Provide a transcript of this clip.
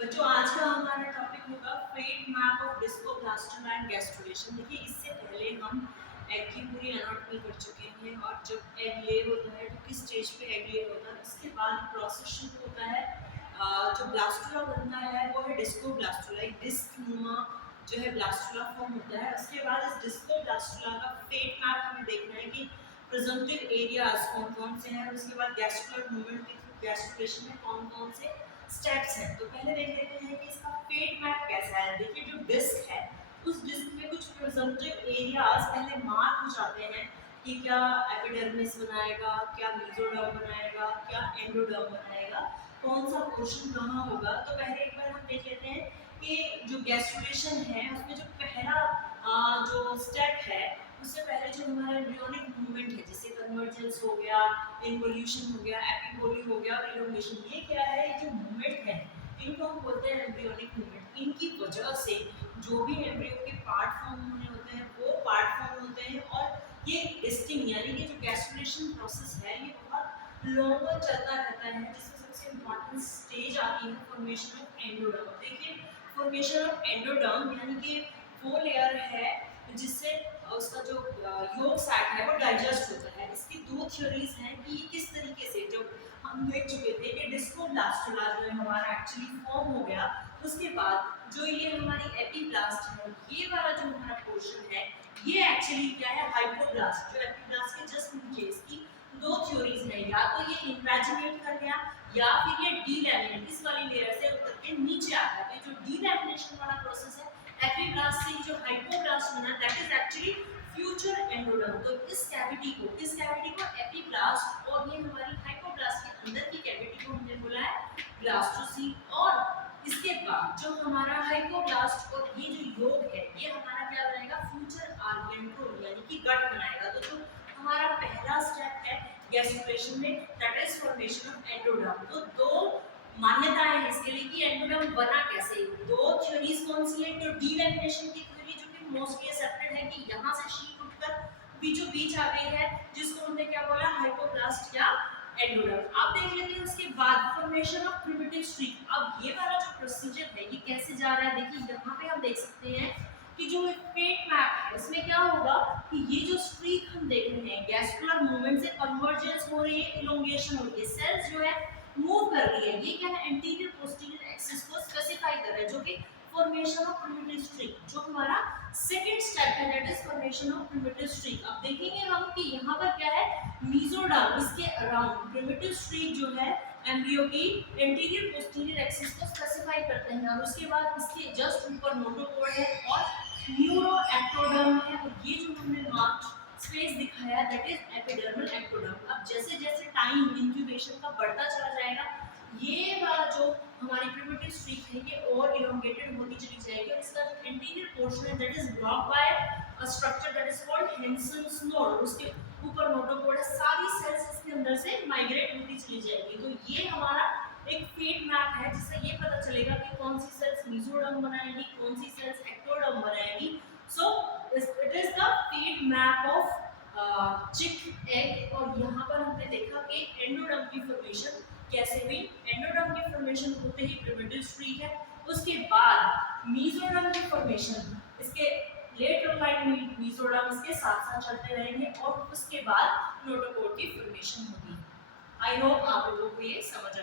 बच्चों आज का हमारा टॉपिक होगा fate map of discoblastoma and gastrulation. देखिए इससे पहले हम एग की पूरी एनाटॉमी कर चुके हैं और जब एग ले होता है तो किस स्टेज पे एग ले होता है उसके बाद प्रोसेस शुरू होता है। जो ब्लास्टुला बनता है वो है डिस्कोब्लास्टुला, एक डिस्क नुमा जो है ब्लास्टुला फॉर्म होता है। उसके बाद इस डिस्कोब्लास्टुला का फेट मैप हमें देखना है कि प्रेजेंटिव एरियाज कौन कौन से हैं। उसके बाद गैस्ट्रुलर मूवमेंट के थ्रू गैस्ट्रुलेशन में कौन कौन से स्टेप्स हैं। तो पहले देख लेते हैं कि इसका फेट मैप कैसा है। देखिए जो डिस्क है उस डिस्क में कुछ प्रेजेंटिव एरियाज पहले मार्क हो जाते हैं कि क्या एपिडर्मिस बनाएगा, क्या मेसोडर्म बनाएगा, क्या एंडोडर्म बनाएगा, कौन सा पोर्शन कहाँ होगा। तो पहले एक बार हम देख लेते हैं कि जो गैस्ट्रुलेशन है उसमें जो पहला जो स्टेप है उससे पहले जो हमारा एम्ब्रियोनिक मूवमेंट है जैसे कन्वर्जेंस हो गया, इन्वोल्यूशन हो गया, एपिबोली हो गया और इलोंगेशन, ये क्या है, ये जो मूवमेंट है इनको हम बोलते हैं एम्ब्रियोनिक मूवमेंट। इनकी वजह से जो भी एम्ब्रियो के पार्ट फॉर्म होने होते हैं वो पार्ट फॉर्म होते हैं और ये डिस्टिंग यानी कि जो गैस्ट्रुलेशन प्रोसेस है ये बहुत लॉन्गर चलता रहता है, जिसमें सबसे इम्पोर्टेंट स्टेज आती है फॉर्मेशन ऑफ एंडोडर्म। देखिए फॉर्मेशन ऑफ एंडोडर्म यानी कि वो लेयर है जिससे उसका जो योग सैक है वो डाइजेस्ट होता है। इसकी दो थ्योरीज हैं कि ये किस तरीके से, जो हम देख चुके थे कि डिस्कोब्लास्टुला जो है हमारा एक्चुअली फॉर्म हो गया, उसके बाद जो ये हमारी एपीब्लास्ट है ये वाला जो हमारा पोर्शन है ये एक्चुअली क्या है, हाइपोब्लास्ट, जो एपीब्लास्ट के जस्ट नीचे। इसकी दो थ्योरीज हैं, या तो ये इनवैजिनेट कर गया या फिर ये डीलैमिनेट इस वाली लेयर से उतर के नीचे आ गया। तो जो डीलैमिनेशन वाला प्रोसेस है एपीब्लास्ट से जो हाइपोब्लास्ट बना that is actually future endoderm. तो इस कैविटी को एपीब्लास्ट और ये हमारी हाइपोब्लास्ट के अंदर की कैविटी को हमने बोला है ब्लास्टोसील। और इसके बाद जो हमारा हाइपोब्लास्ट और ये जो योग है ये हमारा क्या बनाएगा, फ्यूचर आर्गेंट्रोल यानी कि गट बनाएगा। तो जो हमारा पहला स्टेप है गैस्ट्रुलेशन में that is formation of endoderm. तो दो मान्यताएं हैं इसके लिए कि एंडोडर्म बना कैसे। दो थ्योरीज कौन सी है, तो डीलैमिनेशन की थ्योरी जो कि मोस्टली एक्सेप्टेड है कि यहाँ से शीट उठकर बीचों बीच आ गई है, जिसको हमने क्या बोला, हाइपोब्लास्ट या एंडोडर्म। आप देख लेते हैं उसके बाद फॉर्मेशन ऑफ प्रिमिटिव स्ट्रीक। अब ये वाला जो प्रोसीजर है ये कैसे जा रहा है, देखिए यहाँ पे हम देख सकते हैं कि जो फेट मैप है इसमें क्या होगा कि ये जो स्ट्रीक हम देख रहे हैं गैस्ट्रुलर मूवमेंट से कन्वर्जेंस हो रही है, इलोंगेशन हो रही है, सेल्स जो है मूव कर रही है। ये क्या है, एंटीरियर पोस्टीरियर एक्सिस को स्पेसिफाई कर रहा है, जो कि फॉर्मेशन ऑफ प्रिमिटिव स्ट्रीक जो हमारा सेकंड स्टेप है that is formation of primitive streak. अब देखेंगे हम कि यहाँ पर क्या है, मेसोडर्म इसके अराउंड प्रिमिटिव स्ट्रीक जो है एम्ब्रियो की एंटीरियर पोस्टीरियर एक्सिस को स्पेसिफाई करते हैं। और उसके बाद इसके जस्ट ऊपर नोटोकॉर्ड है और न्यूरोएक्टोडर्म है और ये जो हमने मार्क स्पेस दिखाया दैट इज एपिडर्मल एक्टोडर्म। अब जैसे जैसे टाइम इंक्यूबेशन का बढ़ता चला जाएगा ये वाला जो हमारी प्रिमिटिव स्ट्रीक है ये और इलोंगेटेड होती चली जाएगी और इसका जो एंटीरियर पोर्शन है that is block by a structure that is called Hensen's node. उसके ऊपर नोटोकॉर्ड है, सारी सेल्स इसके अंदर से माइग्रेट होती चली जाएगी। तो ये हमारा एक फेट मैप है जिससे ये पता चलेगा कि कौन सी सेल्स मेसोडर्म बनाएगी, कौन सी सेल्स एक्टोडर्म बनाएगी। So it is the fate map of chick egg. और यहाँ पर हमने देखा कि एंडोडर्म की फॉर्मेशन कैसे हुई। एंडोडर्म की फॉर्मेशन होते ही प्रिमिटिव स्ट्रीक है, उसके बाद मेसोडर्म की फॉर्मेशन, इसके लेटरल लाइन में मेसोडर्म इसके साथ साथ चलते रहेंगे और उसके बाद नोटोकॉर्ड की फॉर्मेशन होगी। आई होप आप लोगों को ये समझ